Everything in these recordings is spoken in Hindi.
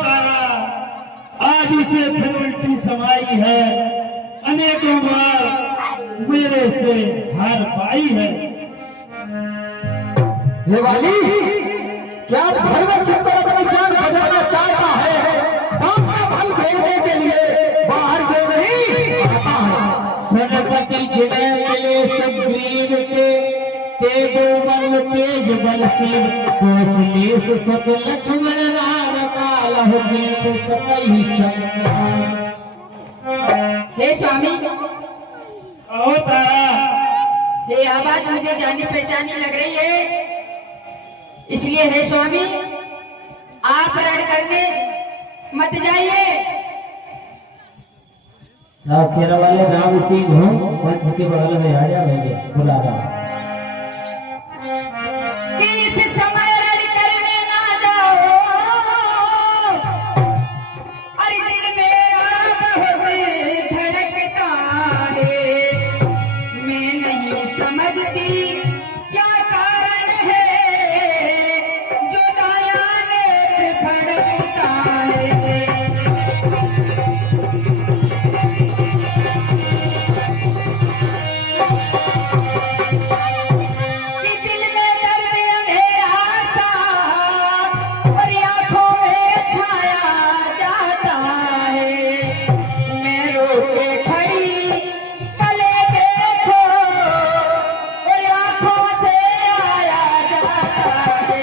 तारा आज इसे फिर उल्टी समाई है, अनेकों बार मेरे से हार पाई है। ये वाली क्या घर में छिपकर अपनी जान बचाना चाहता है? बाप का फल फेंकने के लिए बाहर क्यों नहीं आता है? स्वनपति जिन्हें मिले सुग्रीव के तेजो बल तेज बल शिव कौशलेश सत लक्ष्मण राम कालह जीत सकहि संग्राम। हे स्वामी, ओ तारा, ये आवाज मुझे जानी पहचानी लग रही है, इसलिए हे स्वामी आप रण करने मत जाइए। साक्षर वाले राम सिंह हो, पंच के बगल में आ जा भैया बुला रहा। कि इस समय रण करने ना जाओ, अरे दिल मेरा बहुत धड़कता है, मैं नहीं समझती क्या कारण है जो दाया नेत्र फड़कता है। कि दिल में दर्द अंधेरा सा और आंखों में छाया जाता है, मैं रोके खड़ी कलेजे को और आंखों से आया जाता है।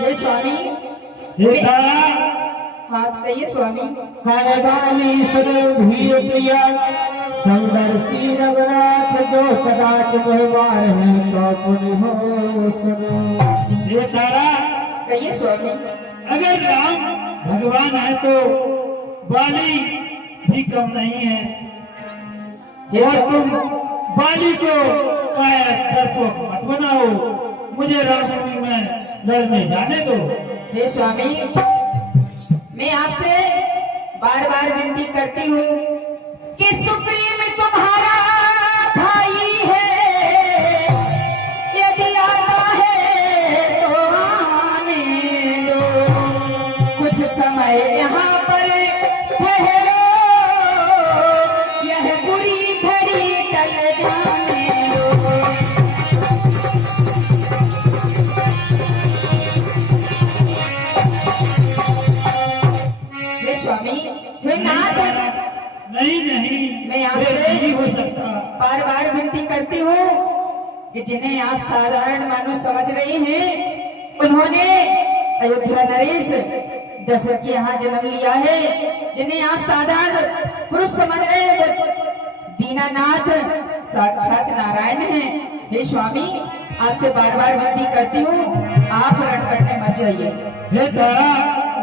हे स्वामी, हे तारा, हाँ कहिए स्वामी। करबालीश्वर भीर प्रिया संदर्शी रघुनाथ जो कदाच व्यवहार है तो पुण्य हो सुनो। हे तारा, कहिए स्वामी। अगर राम भगवान है तो बाली भी कम नहीं है, और तुम बाली को कायर डरपोक मत बनाओ, मुझे रणभूमि में लड़ने जाने दो। हे स्वामी, मैं आपसे बार बार विनती करती हूँ कि सुग्रीव तुम्हारा भाई है, यदि आता है तो आने दो, कुछ समय यहाँ पर ठहरो, यह बुरी घड़ी टल जाने दो। हे स्वामी, हे नाथ, नहीं नहीं, मैं ये आपसे नहीं हो सकता। बार बार विनती करती हूँ कि जिन्हें आप साधारण मानुष समझ रही हैं, उन्होंने अयोध्या नरेश दशरथ के यहाँ जन्म लिया है। जिन्हें आप साधारण पुरुष समझ रहे हैं, वो दीनानाथ साक्षात नारायण हैं। हे स्वामी, आपसे बार बार विनती करती हूँ, आप रण करने मत जाइए। हे तारा,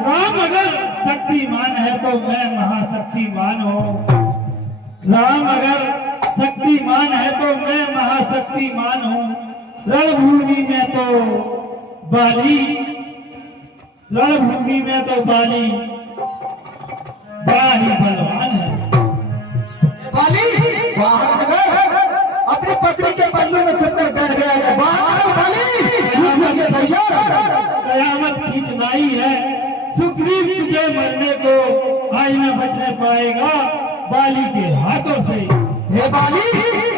राम अगर शक्तिमान है तो मैं महाशक्तिमान हूँ। राम अगर शक्तिमान है तो मैं महाशक्तिमान हूँ। रणभूमि में तो बाली बड़ा ही बलवान है। वाली बाहर निकल, अपनी पत्नी के पल्लू में छिपकर बैठ गया है। बाहर निकल वाली, युद्ध के तैयार। कयामत खींचनाई है, सुग्रीव तुझे मरने को आज न बचने पाएगा बाली के हाथों से। हे बाली,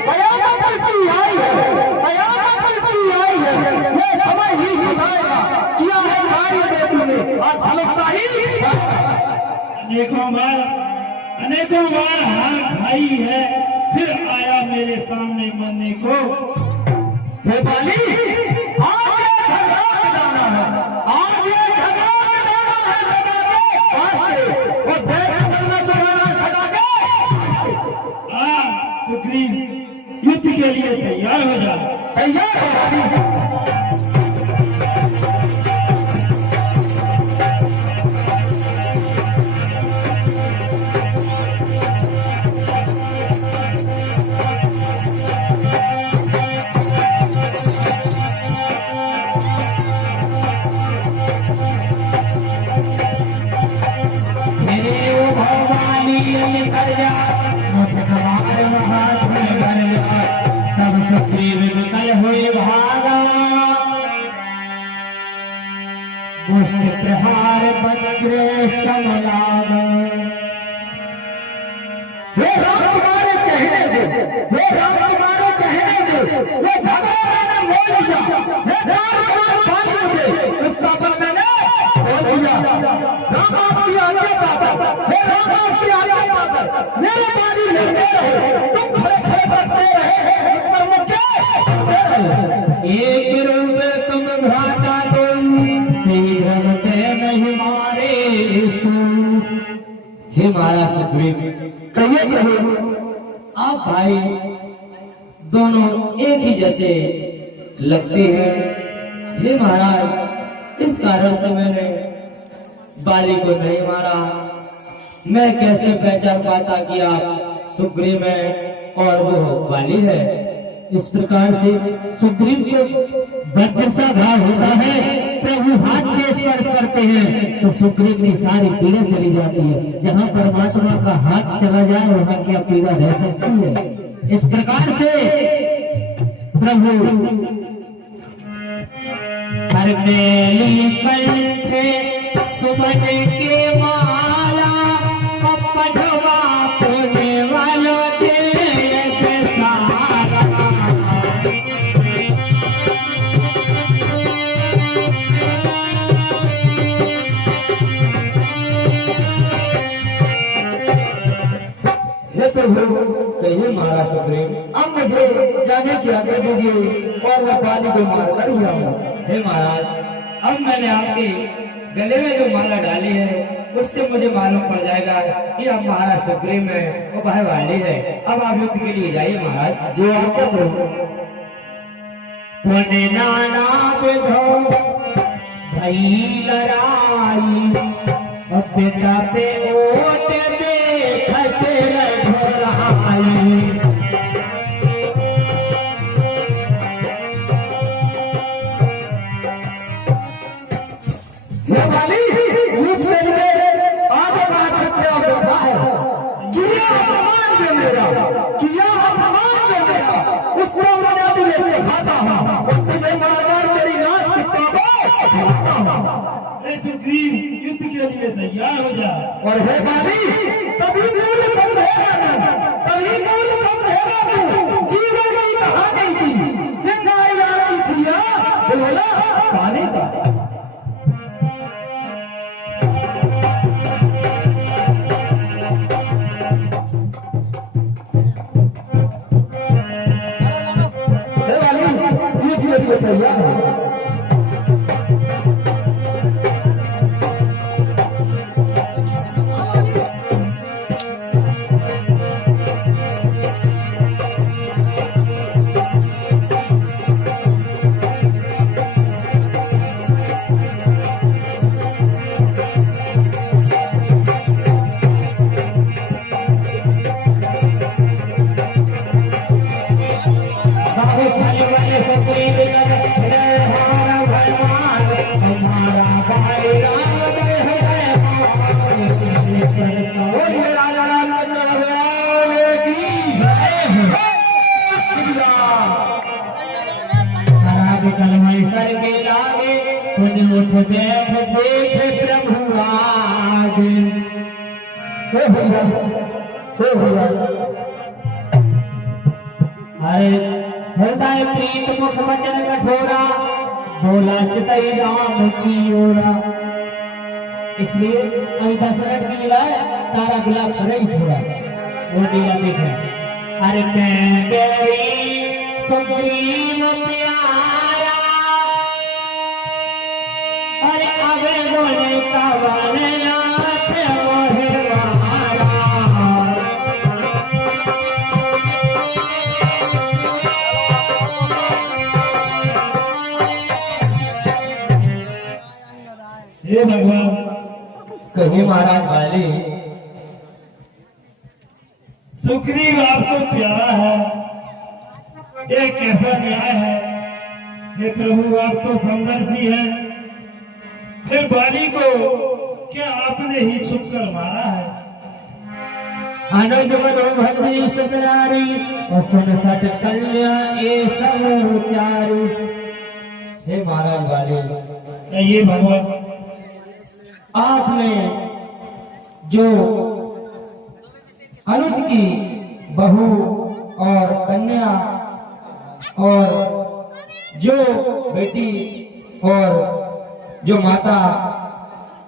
कयामत की आई है, कयामत की आई है। ये समय ही बताएगा क्या है कार्य दे तूने और फलता ही। अनेकों बार हार खाई है, फिर आया मेरे सामने मरने को। हे बाली, आज ये झगड़ा मिटाना है, आज ये झगड़ा मिटाना है सदा के वास्ते, वो देश बदलना चढ़ाना है सदा के। सुग्रीव, युद्ध के लिए तैयार हो जा। तैयार हो बाली। निकल जा, मुझ तुम्हारे हाथ में भर जा, तब वज्र समलाग। हे राम तुम्हारे कहने से, हे राम तुम्हारे कहने से ये झगड़ा मैंने मोल लिया। हे राम पानी मुझे उसका बल मैंने मोल लिया। राम आपकी आज्ञा पाकर, हे राम आपकी आज्ञा पाकर मेरे पानी लेते रहे, तुम खड़े खड़े बसते रहे, मुझ पर मुझे एक रूप तुम भ्राता तुम तीव्र ते नहीं मारे सु। हे महाराज सुग्रीव, कहिए कहिए। आप भाई दोनों एक ही जैसे लगते हैं। हे महाराज, इस कारण से मैंने बाली को नहीं मारा। मैं कैसे पहचान पाता कि आप सुग्रीव हैं और वो बाली है। इस प्रकार से सुग्रीव को वज्र सा घाव होता है, प्रभु हाथ से स्पर्श करते हैं तो सुग्रीव की सारी पीड़ा चली जाती है। जहाँ परमात्मा का हाथ चला जाए वहाँ क्या पीड़ा रह सकती है। इस प्रकार से प्रभु हर बेली कंठे सुमन के माला पढ़वा पुण्य वालों के सारा। हे प्रभु, कहिए महाराज सुग्रीव। अब मुझे जाने की आज्ञा दीजिए और मैं बाली को मार कर ही आऊंगा। हे महाराज, अब मैंने आपके गले में जो माला डाली है उससे मुझे मालूम पड़ जाएगा कि अब महाराज सुग्रीव में वो भाई वाली है। अब आप युद्ध के लिए जाइए महाराज। जो आज्ञा प्रभु। पुण्य नाना विधो भई लड़ाई, पिता पे ओट देखत रघुराई। हे बाली, रूप के लिए आगे का छत्रिया बैठा है। किया अपमान जो मेरा, किया अपमान जो मेरा, उसको मैं अभी लेके खाता हूँ और तुझे मार मार तेरी लाश कुत्ता को खाता हूँ। ए सुग्रीव, युद्ध के लिए तैयार हो जा। और हे बाली, तभी मूल समझेगा तू, तभी मूल समझेगा तू जीवन की कहानी की, जिंदा याद की थिया बोला पानी का। हे बाली, युद्ध के लिए तैयार हो। बोलिए राजा रामचंद्र भगवान की जय। खराब कलमई सर के लागे, खुद उठ बैठ देख प्रभु आगे। हे भैया, हे भैया, अरे हृदय प्रीत मुख वचन कठोरा, बोला चितई राम की ओरा। इसलिए अभी 10 मिनट की लीला है, तारा गुलाब करे ही थोड़ा वो लीला देखे। अरे मैं गरी सुग्रीव प्यारा, अरे अबे बोले कवन नाथ मोहे मारा। हे भगवान, कहीं महाराज वाली सुग्रीव आपको प्यारा है, ये कैसा न्याय है। हे प्रभु, आप तो समदर्शी हैं, फिर बाली को क्या आपने ही छुप कर मारा है। अनुज मनोभद्री सतनारी वसन सत कल्याण ये सब उचारी। हे महाराज वाली, ये भगवान, आपने जो अनुज की बहू और कन्या और जो बेटी और जो माता,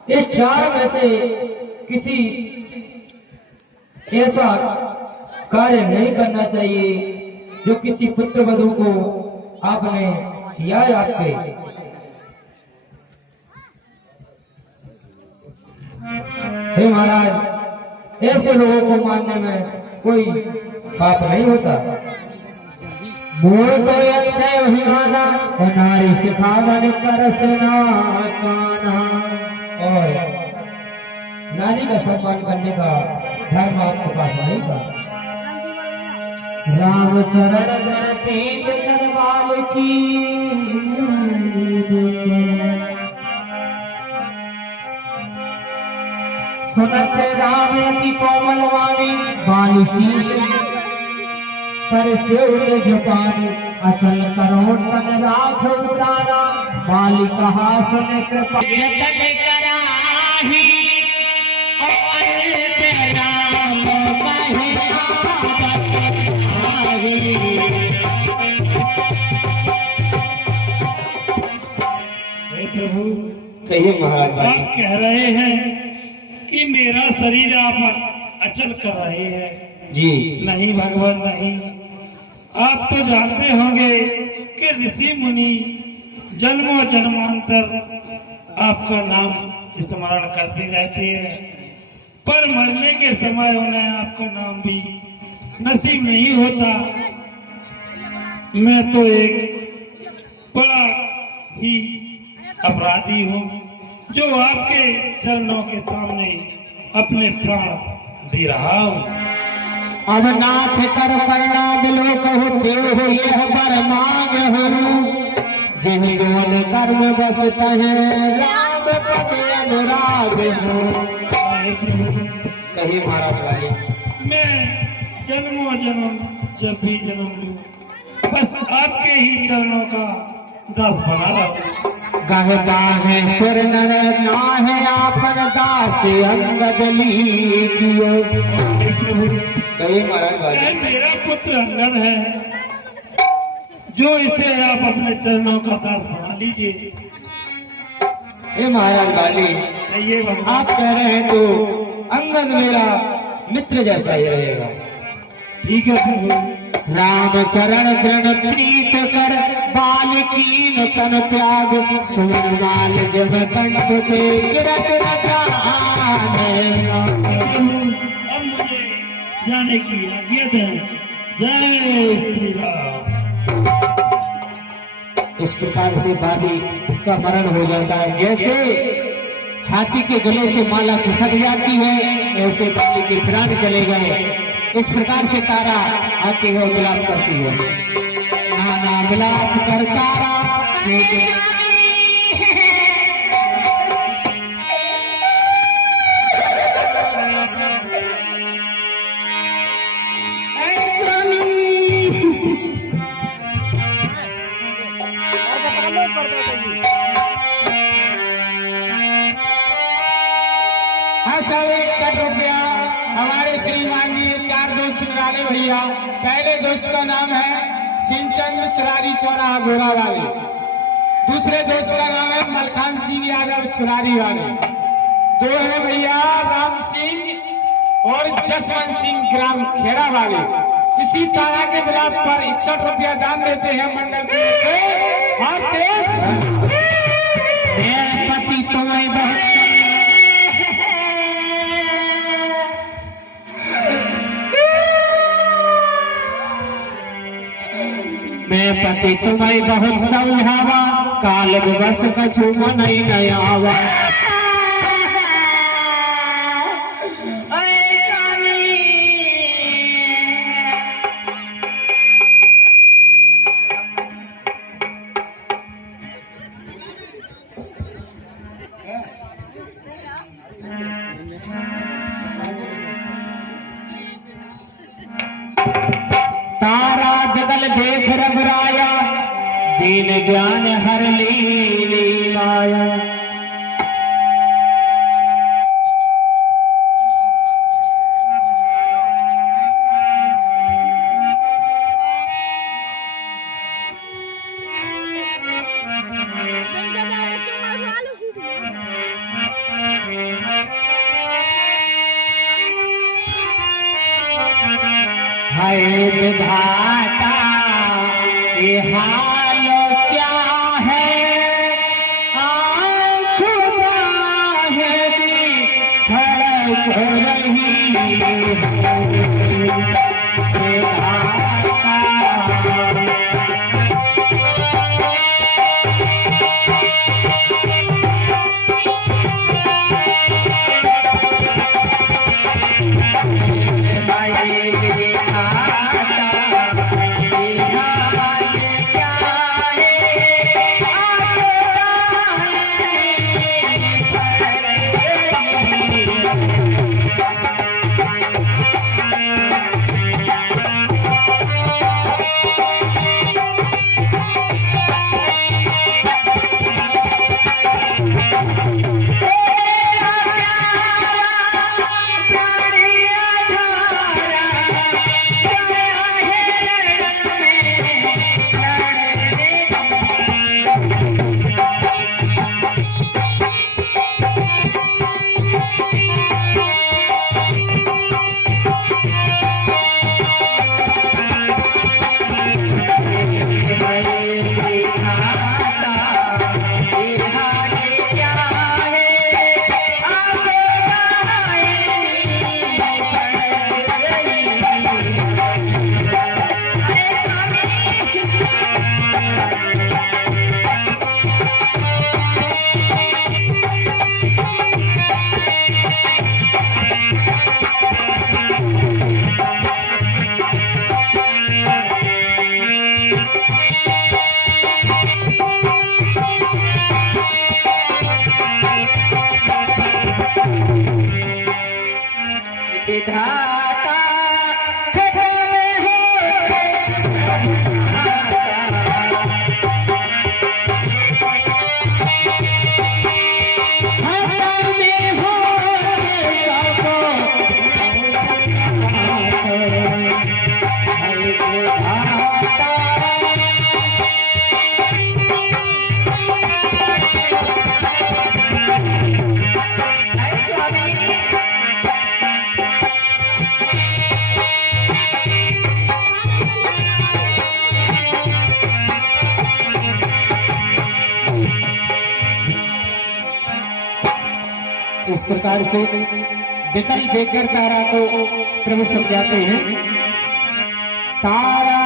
इस चार में से किसी ऐसा कार्य नहीं करना चाहिए जो किसी पुत्र वधू को आपने किया है आपके। हे महाराज, ऐसे लोगों को मानने में कोई पाप नहीं होता। मोर तो अक्षय हिमाना नारी सिखावन कर सेना काना। और नारी का सम्मान करने का धर्म आपके पास नहीं था। रामचरण प्रीत करवाल की सुनत राम की कोमल वाणी बाली शीश पर से जपानी अचल करो तन राख उड़ाना। बाली कहा सुन कृपा जतन कराही प्रभु, कहिए महाराज भाई। आप कह रहे हैं कि मेरा शरीर आप अचल कर रहे हैं। जी नहीं भगवान नहीं, आप तो जानते होंगे कि ऋषि मुनि जन्मों जन्मांतर आपका नाम स्मरण करते रहते हैं, पर मरने के समय उन्हें आपका नाम भी नसीब नहीं होता। मैं तो एक बड़ा ही अपराधी हूँ जो आपके चरणों के सामने अपने प्राण दे रहा हूँ। अब नाथ कर करना बिलो कहो देव यह बर मांग हो। जिन जोन कर्म बसत है राम पद अनुराग हो। कही महाराज भाई। मैं जन्मों जन्म जब भी जन्म लूं बस आपके ही चरणों का दास बना रहा। कहता है सुर नर नाहे आपन दास अंगद लिखियो। कही महाराज भाई। मेरा पुत्र अंगद है, जो इसे आप अपने चरणों का दास बना लीजिए। हे महाराज बाली, कहिए भगवान। आप कह रहे हैं तो अंगद मेरा मित्र जैसा ही रहेगा। ठीक है प्रभु। राम चरण दृढ़ प्रीत कर बाल कीन तन त्याग सुन बाल जब कंठ ते गिरत अब मुझे जाने की आज्ञा दें। जय श्री राम। इस प्रकार से बाली का मरण हो जाता है। जैसे हाथी के गले से माला खिसक जाती है, ऐसे बाली के प्राण चले गए। इस प्रकार से तारा आती है, विलाप करती है। नाना विलाप कर तारा ₹1 हमारे श्रीमान जी 4 दोस्त निकाले भैया। पहले दोस्त का नाम है सिंचन चुरारी चौराहा घोड़ा वाले। दूसरे दोस्त का नाम है मलखान सिंह यादव चुरारी वाले। 2 है भैया राम सिंह और जसवंत सिंह ग्राम खेड़ा वाले। इसी तारा के बिलाप पर ₹61 दान देते हैं मंडल के और पति तुम्हें बहुत मैं पति तुम्हें बहुत समझावा काल बस कछु मन ही नहीं आवा। तारा जगल देख रघुराया दीन ज्ञान हर लीली माया। हाय विधाता ये हाल क्या है, खुदा है भी धड़क रही विधाता खत्म होते इस प्रकार से विकल्प देकर तारा को प्रभु समझाते हैं। तारा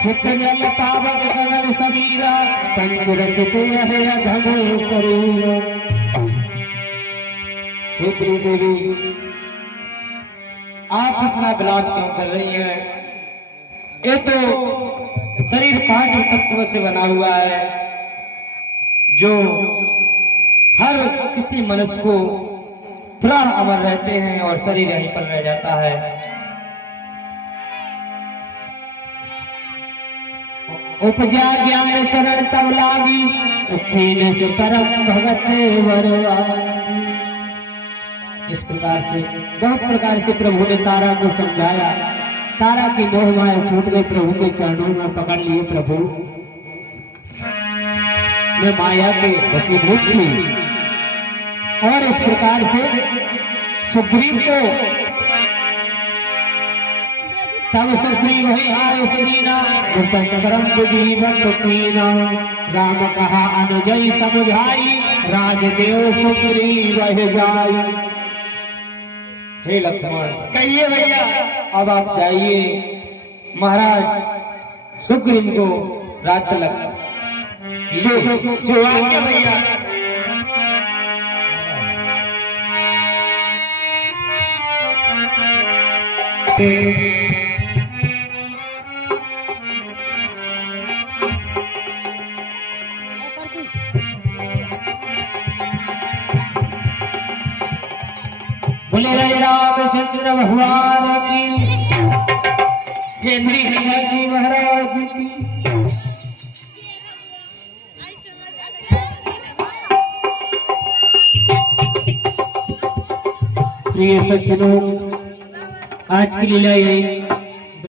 छित्र पावक गगन समीरा, पंच रचते है अधम शरीर। हे प्रिय देवी, आप इतना विलाप क्यों कर रही हैं? ये तो शरीर 5 तत्व से बना हुआ है, जो हर किसी मनुष्य को प्राण अमर रहते हैं और शरीर यहीं पर रह जाता है। उपजा ज्ञान चरण तब लागी, उखीन से परम भगत वरवा। इस प्रकार से बहुत प्रकार से प्रभु ने तारा को समझाया। तारा की मोह माया छूट गई, प्रभु के चरणों में पकड़ लिए। प्रभु मैं माया के वशीभूत थी, और इस प्रकार से सुग्रीव को तब सुग्रीव है आए सदीना, राम कहा अनुजय समुझाई, राजदेव सुग्रीव रह जाई। हे लक्ष्मण, कहिए भैया, अब आप जाइए, महाराज सुग्रीव को रात लग जो आज्ञा भैया। बोले रामचंद्र भगवान की, जय श्री हनुमान महाराज की। प्रिय सज्जनों, आज की लीला यही